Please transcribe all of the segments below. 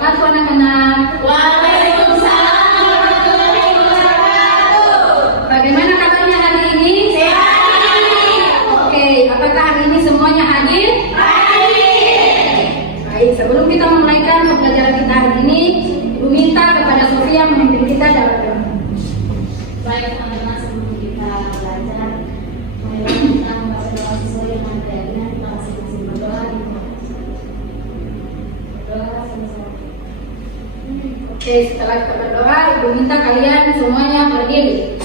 wabarakatuh anak-anak. Waalaikumsalam warahmatullahi wabarakatuh. Bagaimana kabarnya hari ini? Sehat. Oke, apakah hari ini semuanya hadir? Hadir. Baik, sebelum kita memulaikan pembelajaran kita hari ini, Ibu minta kepada Sofia memimpin kita dalam doa. Baik teman-teman, sebelum kita belajar, mari kita membaca doa sesuai dengan keyakinan kita masing-masing. Berdoa di rumah. Berdoa sama-sama. Oke, setelah kita berdoa, Ibu minta kalian semuanya berdiri.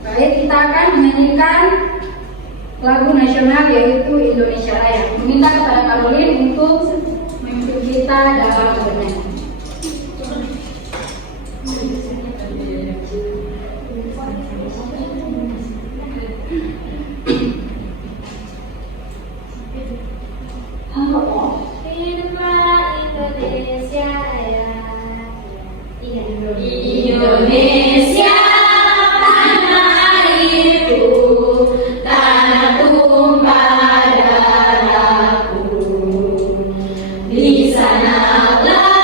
Baik, kita akan menyanyikan lagu nasional yaitu Indonesia Raya. Meminta kepada Karolin untuk memimpin kita dalam bernyanyi. Hiduplah Indonesia Raya. Indonesia tanah airku, tanah tumpah darahku. Di sanalah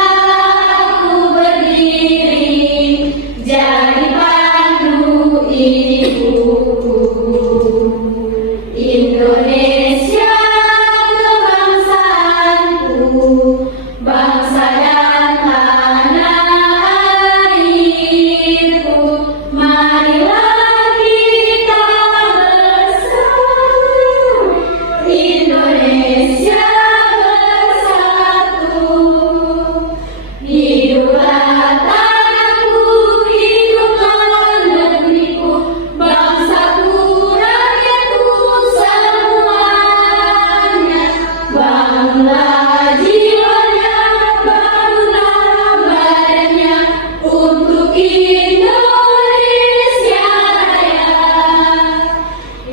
aku berdiri, jadi pandu ibuku. Indonesia kebangsaanku, bangsa dan tanah airku. Marilah kita bersatu, Indonesia bersatu. Hiduplah tanahku, hiduplah negeriku, bangsaku, rakyatku semuanya. Bangunlah jiwanya, bangunlah badannya untuk Indonesia Raya.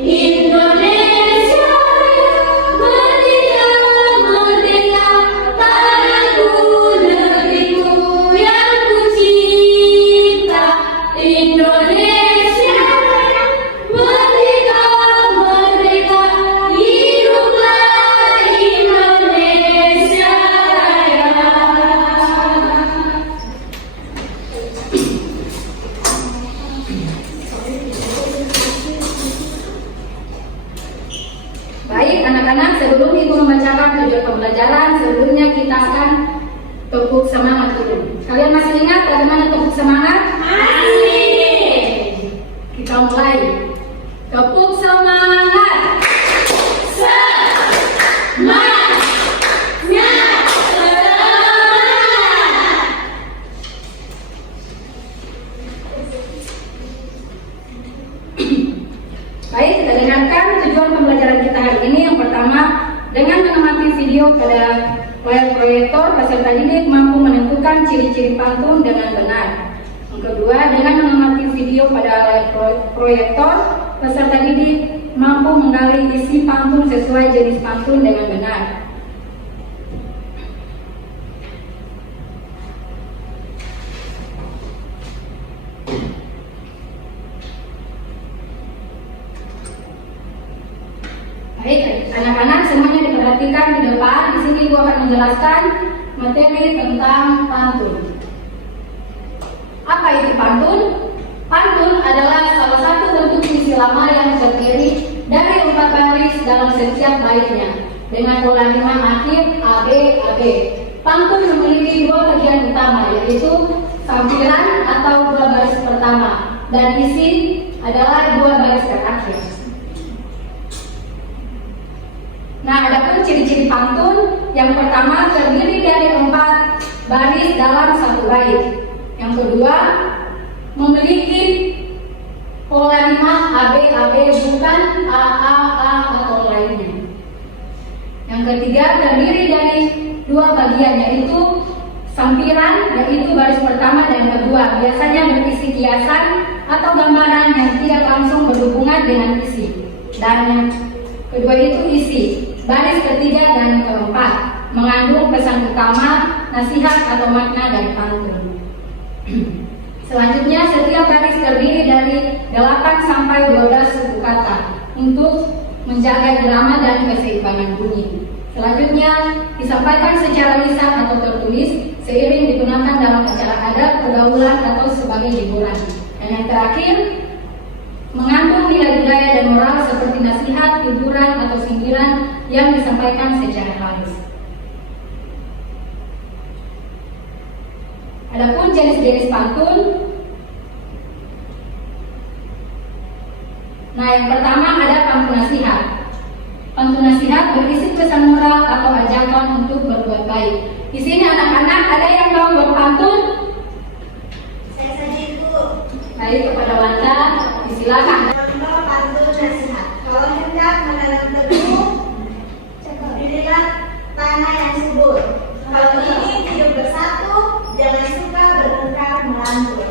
Indonesia Raya, merdeka, merdeka, tanahku, negeriku yang ku cinta. Indonesia Raya, merdeka, merdeka, hiduplah Indonesia Raya. Baik anak-anak, sebelum Ibu membacakan tujuan pembelajaran, sebelumnya kita akan tepuk semangat dulu. Kalian masih ingat bagaimana tepuk semangat? Masih. Kita mulai. Tepuk semangat. Semangat. Baik, kita dengarkan tujuan pembelajaran kita hari ini. Yang pertama, dengan mengamati video pada layar proyektor, peserta didik mampu menentukan ciri-ciri pantun dengan benar. Yang kedua, dengan mengamati video pada layar proyektor, peserta didik mampu menggali isi pantun sesuai jenis pantun dengan benar. Baik, anak-anak semuanya diperhatikan di depan. Di sini gua akan menjelaskan materi tentang pantun. Apa itu pantun? Pantun adalah salah satu bentuk puisi lama yang terdiri dari 4 baris dalam setiap baitnya dengan pola rima akhir AB AB. Pantun memiliki 2 bagian utama, yaitu sampiran atau 2 baris pertama dan isi adalah 2 baris terakhir. Nah, adapun ciri-ciri pantun, yang pertama terdiri dari 4 baris dalam 1 bait. Yang kedua, memiliki pola rima AB bukan AA atau lainnya. Yang ketiga, terdiri dari 2 bagian, yaitu sampiran, yaitu baris pertama dan kedua, biasanya berisi kiasan atau gambaran yang tidak langsung berhubungan dengan isi. Dan yang kedua itu isi. Baris ketiga dan keempat mengandung pesan utama, nasihat atau makna dari pantun. Selanjutnya, setiap baris terdiri dari 8 sampai 12 suku kata untuk menjaga irama dan keseimbangan bunyi. Selanjutnya, disampaikan secara lisan atau tertulis seiring digunakan dalam acara adat, pergaulan, atau sebagai hiburan. Dan yang terakhir, mengandung nilai budaya dan moral seperti nasihat, hiburan, atau sindiran yang disampaikan secara halus. Adapun jenis-jenis pantun, nah yang pertama ada pantun nasihat. Pantun nasihat berisi pesan moral atau ajakan untuk berbuat baik. Di sini anak-anak ada yang mau berpantun? Saya saja Ibu. Baik, kepada Wanda, disilakan. Contoh pantun nasihat. Kalau hendak menanam tebu, pilihlah tanah yang subur. Kalau ingin hidup bersatu, jangan suka bertengkar melantur.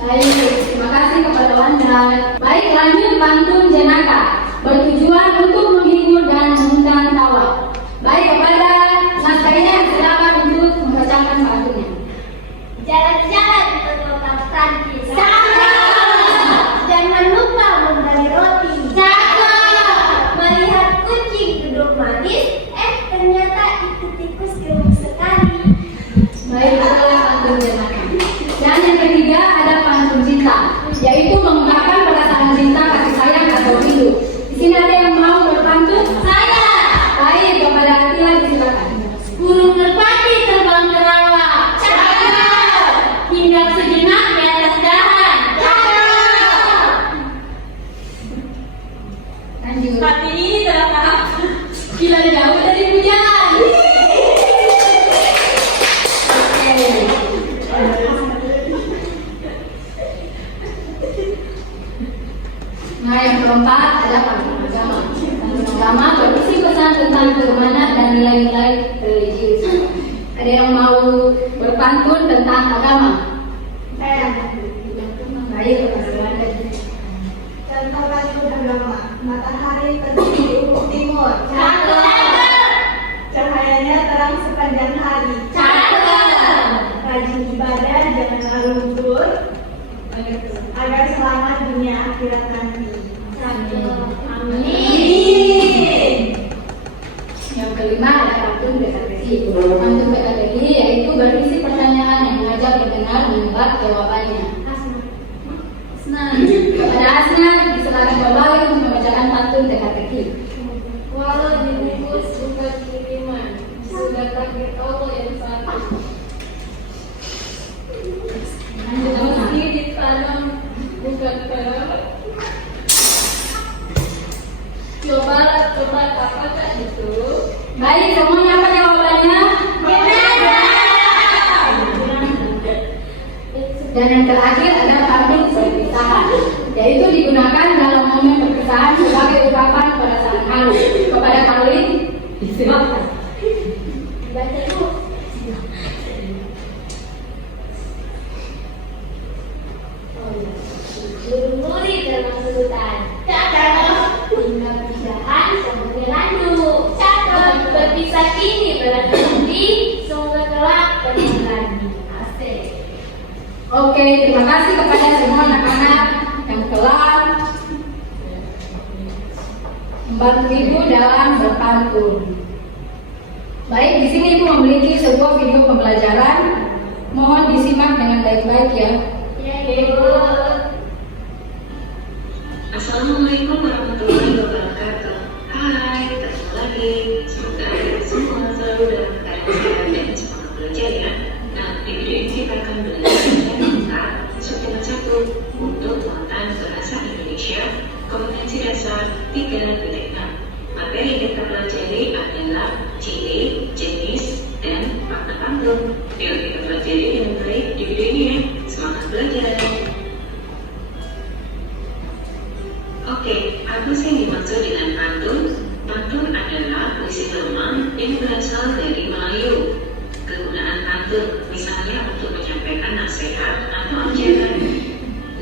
Baik, terima kasih kepada Wanda. Baik, lanjut pantun jenaka. Bertujuan untuk menghibur dan mengundang tawa. Baik, kepada naskahnya silakan untuk membacakan pantunnya. Jalan-jalan ke kota Prancis. Jangan lupa membeli roti. Melihat kucing duduk manis, ternyata itu tikus gemuk sekali. Baik, itulah pantun jenaka. Dan yang ketiga ada pantun cinta, yaitu mengungkapkan perasaan cinta, kasih sayang, atau rindu. Di sini ada yang mau berpantun? Saya. Baik, kepada Atila disilakan. Burung merpati terbang ke rawa. Cakep. Hinggap sejenak di atas dahan. Cakep. Lanjut. Pati ini telah tahap Gila jauh dari pujian. Oke. Nah, yang keempat ada pantun agama. Pantun agama berisi pesan tentang keimanan dan nilai-nilai religius. Ada yang mau berpantun tentang agama? Baik, persilakan. Contoh pantun agama. Matahari terbit di ufuk timur. Cahayanya terang sepanjang hari. Rajin ibadah, jangan luntur, agar selamat dunia akhirat nanti. Amin. Yang kelima ada pantun teka-teki. Pantun teka-teki yaitu berisi pertanyaan yang mengajak pendengar menebak jawabannya. Kepada Asna disilakan kembali untuk membacakan pantun teka-teki. Walau dibungkus bukan kiriman, sudah takdir Allah yang satu. Meski ditanam bukan perawat. Coba apakah itu? Baik, semuanya apa jawabannya? Dan yang terakhir ada pantun perpisahan, yaitu digunakan dalam momen perpisahan sebagai ungkapan perasaan halu. Kepada Karolin, silakan. Baca dulu. Muri dalam sebutan. Cakep. Tinggal pisahan sebagai landu. Cakep. Berpisah kini berarti semoga kelak bertemu lagi. Asik. Oke, terima kasih kepada semua anak-anak yang telah membantu Ibu dalam berpantun. Baik, di sini Ibu memiliki sebuah video pembelajaran. Mohon disimak dengan baik-baik ya. Ya, Ibu. Assalamualaikum warahmatullahi wabarakatuh. Hai, ketemu lagi. Semoga kalian semua selalu dalam keadaan sehat dan semangat belajar ya. Nah, di video ini kita akan belajar tentang satu persatu untuk muatan bahasa Indonesia kompetensi dasar 3/6. Materi yang kita pelajari adalah ciri, jenis, dan makna pantun. Yuk kita pelajari dengan baik di video ini ya. Semangat belajar. Oke, apa sih yang dimaksud dengan pantun? Pantun adalah puisi lemah yang berasal dari Melayu. Kegunaan pantun misalnya untuk menyampaikan nasihat atau ajakan,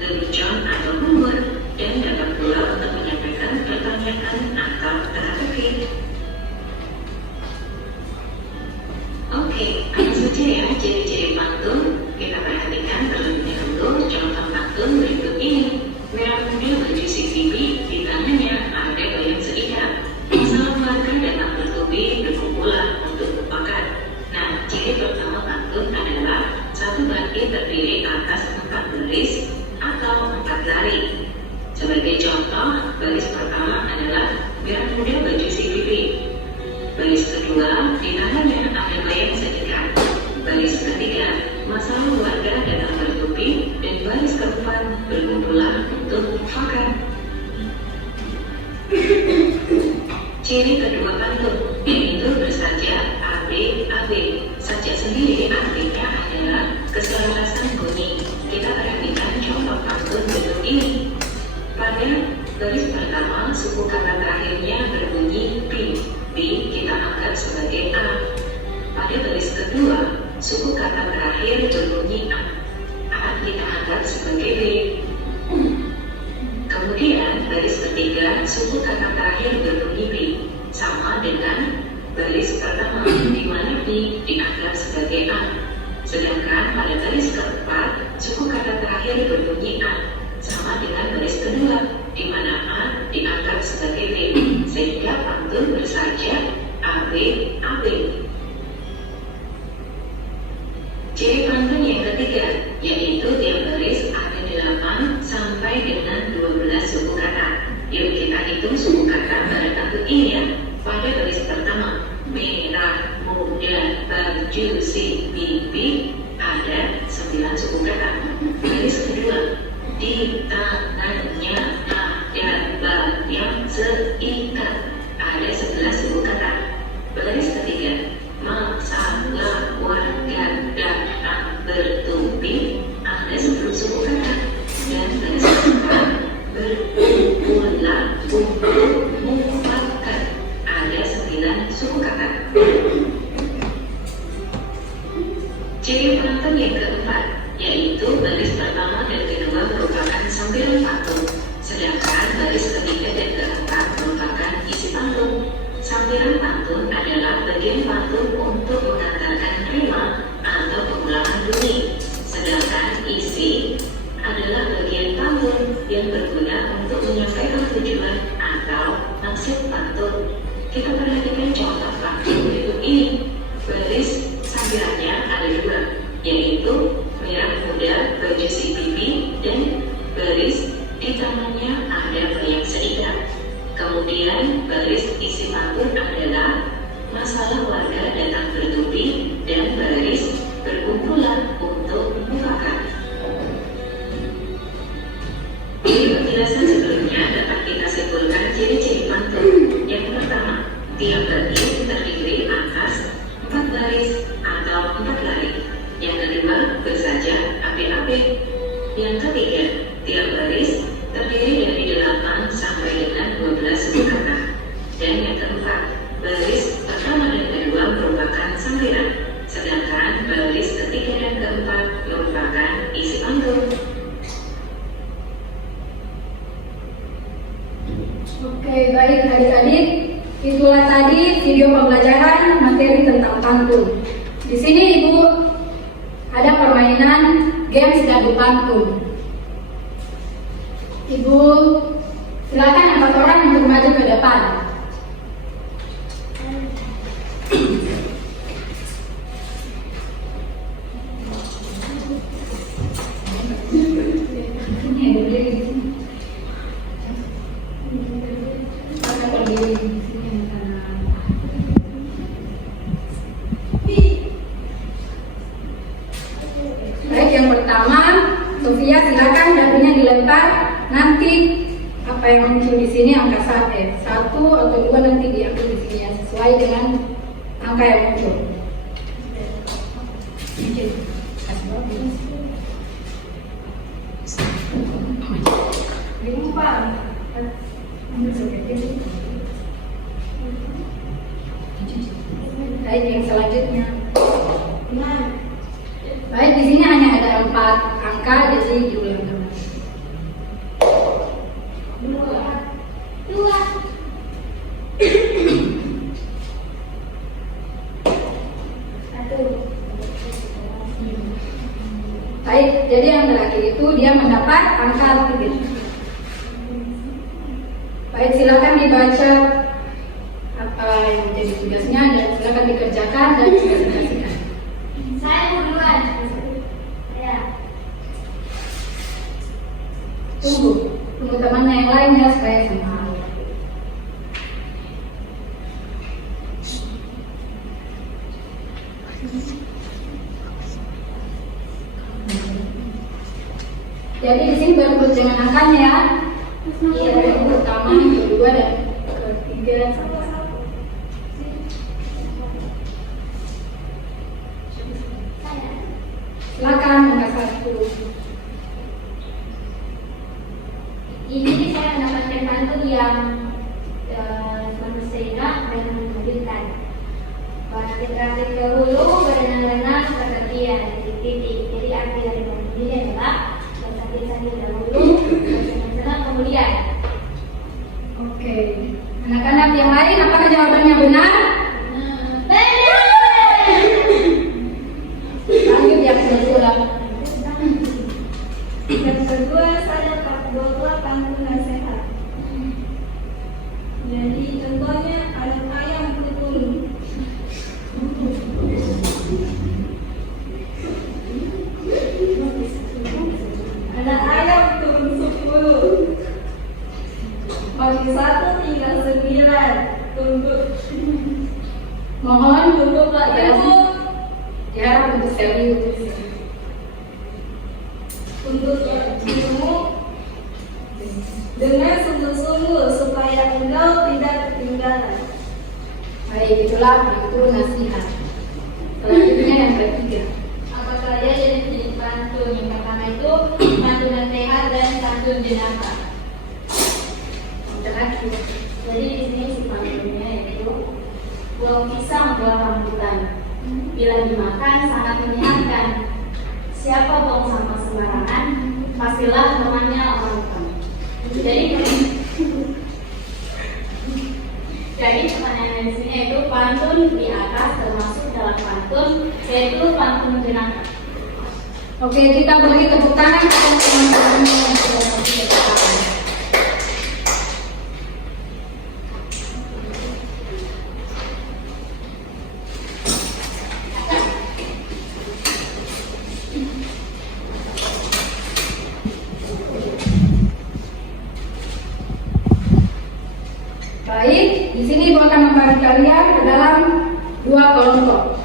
lelucon atau humor, dan dapat pula untuk menyampaikan pertanyaan pantun berikut ini. Merah muda baju CVP, di tangannya ada bayang seikat. Masalah warga datang bertubi berkumpulan untuk berpakat. Nah, ciri pertama pantun adalah satu baris terdiri atas 4 baris atau 4 lari. Sebagai contoh, baris pertama adalah merah muda baju CVP. Baris kedua, di tangannya ada bayang seikat. Baris ketiga, masalah warga datang bertubi, dan baris keempat berkumpulan untuk mufakat. Ciri kedua pantun yaitu bersaja AB. Saja sendiri artinya adalah keselarasan bunyi. Kita perhatikan contoh pantun berikut ini. Pada baris pertama, suku kata terakhirnya berbunyi B. B kita anggap sebagai A. Pada baris kedua, suku kata terakhir berbunyi A. A kita anggap sebagai B. Kemudian baris ketiga, suku kata terakhir berbunyi B, sama dengan baris pertama, di mana B dianggap sebagai A. Sedangkan pada baris keempat, suku kata terakhir berbunyi A, sama dengan baris kedua, di mana A dianggap sebagai B, sehingga pantun bersaja AB. Ciri pantun yang ketiga, yaitu tiap baris ada 8 sampai dengan 12 suku kata. Yuk kita hitung suku kata pada pantun ini ya. Pada baris pertama, merah muda baju CVP, ada 9 suku kata. Baris kedua, di tangannya ada bayang seikat, ada 11 suku kata. Baris ketiga, masalah warga datang bertubi, ada 10 suku kata. Dan baris keempat, berkumpulan untuk mufakat, ada 9 suku kata. Ciri pantun yang keempat, yaitu baris pertama dan kedua merupakan sambilan pantun, sedangkan baris ketiga dan keempat merupakan isi pantun. Sambilan pantun adalah bagian pantun untuk mengantarkan rima atau pengulangan bunyi, sedangkan isi adalah bagian pantun yang berguna untuk menyampaikan tujuan atau maksud pantun. Kita perhatikan contoh pantun berikut ini. Baris sambilannya ada 2, yaitu merah muda baju CVP dan baris di tangannya ada bayang seikat. Kemudian baris isi pantun adalah masalah warga datang bertubi dan baris berkumpulan untuk mufakat. Di penjelasan sebelumnya dapat kita simpulkan ciri-ciri pantun. Yang pertama, tiap baris terdiri atas 4 baris atau 4 lari. Yang kedua, bersaja AB. Yang ketiga, tiap baris terdiri dari 8 sampai dengan 12 suku kata. Dan yang keempat, baris pertama dan kedua merupakan sambilan, sedangkan baris ketiga dan keempat merupakan isi pantun. Oke, baik adik-adik, itulah tadi video pembelajaran materi tentang pantun. Di sini Ibu ada permainan games gadu pantun. Ibu silakan 4 orang untuk maju ke depan. Baik, yang pertama, Sofia silakan dagunya dilempar. Nanti apa yang muncul di sini angka 1 atau 2 nanti diambil di sini ya, sesuai dengan angka yang muncul. Baik, yang selanjutnya. Baik, di sini hanya ada 4 angka, jadi diulang kembali. 2. Baik, Jadi yang terakhir itu dia mendapat angka 3. Baik, silakan dibaca apa yang menjadi tugasnya dan silakan dikerjakan dan dipresentasikan. Saya duluan. Ya. Tunggu temannya yang lain ya supaya sama. Jadi di sini baru dengan angkanya ya. Iya, yang pertama, yang kedua dan ketiga. Silakan angka 1. Ini saya mendapatkan pantun yang berseirak dan menghadirkan. Batik-batik ke hulu, berenang-renang kesekian titik-titik. Jadi arti dari pantun ini adalah bersakit-sakit dahulu, bersenang-senang kemudian. Oke. Anak-anak yang lain, apakah jawabannya benar? Benar. Lanjut yang kedua. Yang kedua, saya bawa pantun nasihat. Jadi contohnya anak ayam berbulu. Anak ayam turun 10. Bagi 1 tinggal 9. Tuntut. Mohon Tuntut Pak Ibu. ya untuk serius. Untuk ilmu dengan sungguh-sungguh supaya engkau tidak ketinggalan. Baik, itulah itu nasihat. Selanjutnya yang ketiga. Apa saja jenis pantun? Yang pertama itu pantun nasihat dan pantun jenaka. Yang terakhir. Jadi di sini si pantunnya itu buah pisang buah rambutan. Bila dimakan sangat menyenangkan. Siapa buang sampah sembarangan, pastilah temannya orang. Jadi pertanyaan di sini itu pantun di atas termasuk dalam pantun yaitu pantun jenaka. Oke, kita beri tepuk tangan kepada teman-teman yang sudah berpartisipasi. Baik, di sini Ibu akan membagi kalian ke dalam 2 kelompok.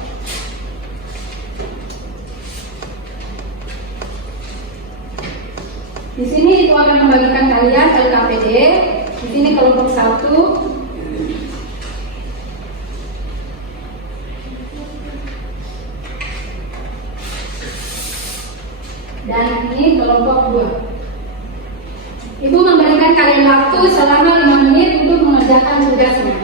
Di sini Ibu akan membagikan kalian LKPD. Di sini kelompok 1. Dan ini kelompok 2. Ibu memberikan kalian waktu selama 5 menit untuk mengerjakan tugasnya.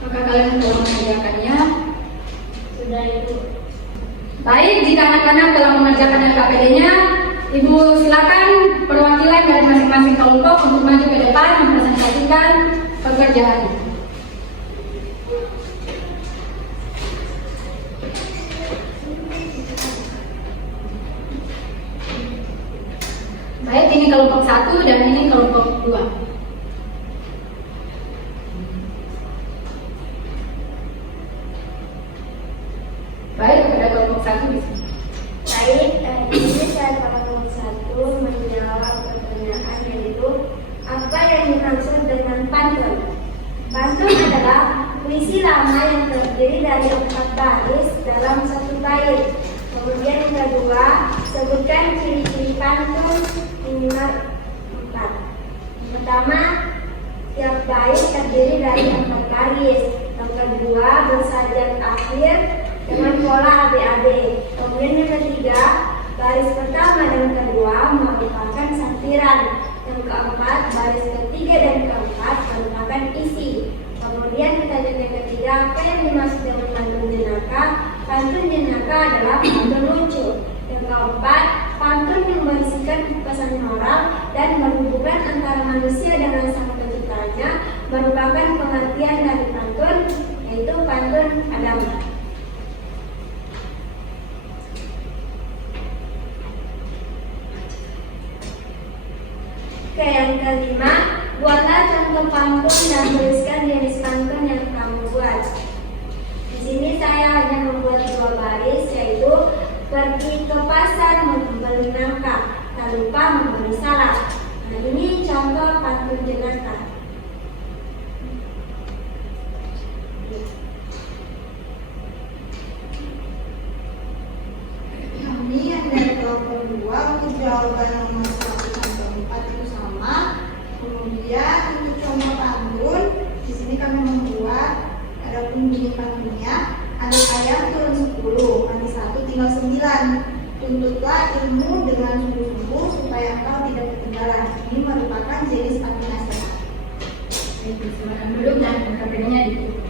Apakah kalian telah mengerjakannya? Sudah itu. Baik, jika anak-anak telah mengerjakan LKPD-nya, Ibu silakan perwakilan dari masing-masing kelompok untuk maju ke depan mempresentasikan pekerjaannya. Baik, ini kelompok 1 dan ini kelompok 2. Baik, kepada kelompok 1 di sini. Baik, ini saya kelompok 1 menjawab pertanyaan yaitu apa yang dimaksud dengan pantun? Pantun adalah puisi lama yang terdiri dari 4 baris dalam 1 bait. Kemudian yang kedua, sebutkan ciri-ciri pantun minimal 4. Yang pertama, tiap bait terdiri dari 4 baris. Yang kedua, bersajar akhir dengan pola ABAB. Kemudian yang ketiga, Baris pertama dan kedua merupakan santiran. Yang keempat, baris ketiga dan keempat merupakan isi. Kemudian kita lihat yang ketiga, apa yang dimaksud dengan pantun jenaka? Pantun jenaka adalah pantun lucu. Yang keempat, pantun yang berisikan pesan moral dan berhubungan antara manusia dengan sang penciptanya, merupakan pengertian dari pantun, yaitu pantun agama. Oke, yang kelima, buatlah contoh pantun dan tuliskan jenis pantun yang kamu buat. Di sini saya hanya membuat 2 baris, yaitu pergi ke pasar membeli nangka, tak lupa membeli salad. Nah, ini contoh pantun jenaka. Ini yang dari kelompok 2 untuk jawaban nomor 1 sampai 4 itu sama. Kemudian untuk contoh pantun, di sini kami membuat ada bunyi pantunnya. Anak ayam turun 10, mandi 1 tinggal 9. Tuntutlah ilmu dengan sungguh-sungguh supaya engkau tidak ketinggalan. Ini merupakan jenis pantun nasihat. Baik, silakan duduk dan KPD-nya ditutup.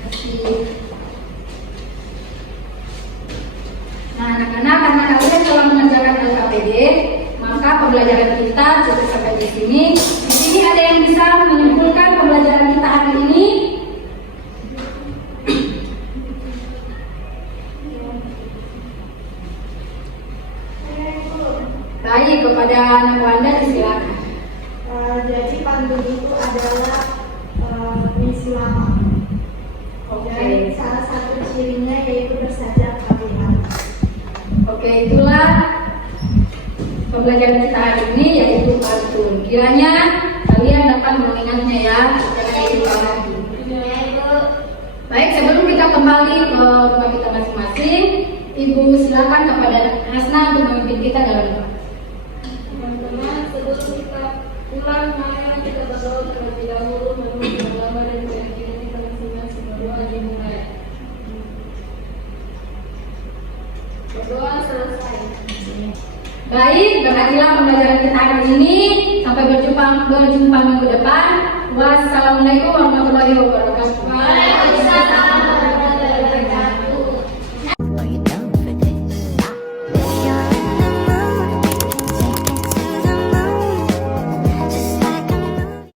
Kasih. Nah, anak-anak, karena kalian telah mengerjakan LKPD, maka pembelajaran kita cukup sampai di sini. Di sini ada yang bisa menyimpulkan pembelajaran kita hari ini? Baik, kepada anak Wanda disilakan. Jadi pantun itu adalah misi lama. Oke. Dan salah satu cirinya yaitu bersajak kalimat. Oke, itulah pembelajaran kita hari ini, yaitu pantun. Kiranya kalian dapat mengingatnya ya, jangan dilupa lagi. Baik, sebelum kita kembali ke rumah kita masing-masing, Ibu silakan kepada Hasna untuk memimpin kita dalam doa. Teman-teman, sebelum kita pulang, mari kita berdoa terlebih dahulu menurut agama dan keyakinan kita masing-masing. Berdoa dimulai. Berdoa selesai. Baik, berhatilah pembelajaran kita hari ini. Sampai berjumpa minggu depan. Wassalamualaikum warahmatullahi wabarakatuh. Waalaikumsalam.